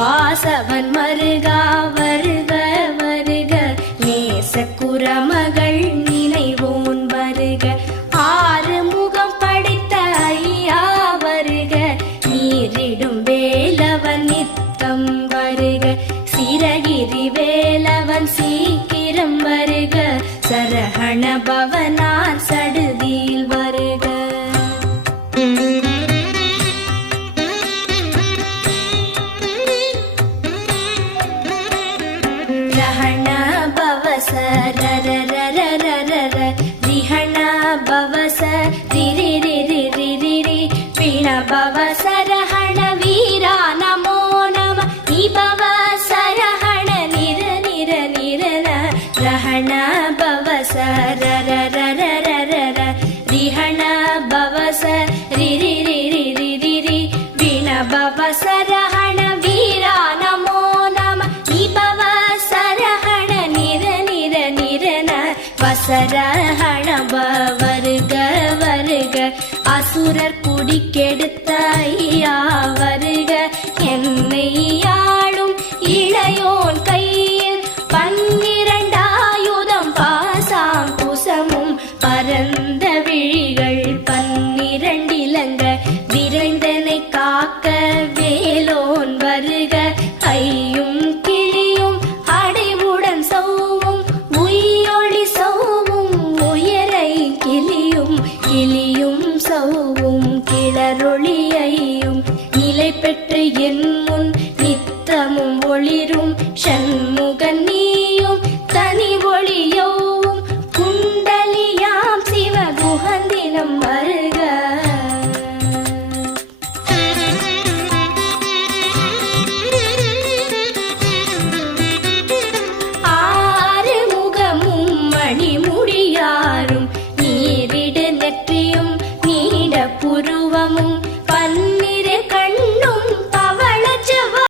வாசவன் மருகா வருக வருக, நேச குரமகள் நினைவோன் வருக, ஆறு முகம் படைத்த ஐயா வருக, நீரிடும் வேலவன் நித்தம் வருக, சிரகிரி வேலவன் சீக்கிரம் வருக, சரஹண பவனார் சடுதியில் வருக. ரஹண பவச ரரரரரரர, ரிஹண பவச ரிரிரிரிரிரி, பிண பவச ரஹண வீரா நமோ நம, நிபவ சரஹண நிர நிர நிரன, ரஹண பவச ரரரரரரர, ரிஹண பவச ரிரிரிரிரிரி, பிண பவச ரஹண வீரா நமோ நம, நிபவ சரஹண நிர நிர நிரன, வசரஹண வருக வருக, அசுரர் குடிக்கெடுத்த ஐயா வருக, என்னை ஆளும் இளையோன் கையில் 12 ஆயுதம் பாசாம் குசமும் பரந்த விழிகள் 12 இலங்க, விரைந்தனை காக்க வேலோன் வருக, ஐயும் கிளியும் அடைவுடன் சௌவும் உயிரொளி சௌவும், உயரை கிளியும் கிளியும் சௌவும் கிளரொளியையும், நிலை பெற்று என் முன் நித்தமும் ஒளிரும் ஷண்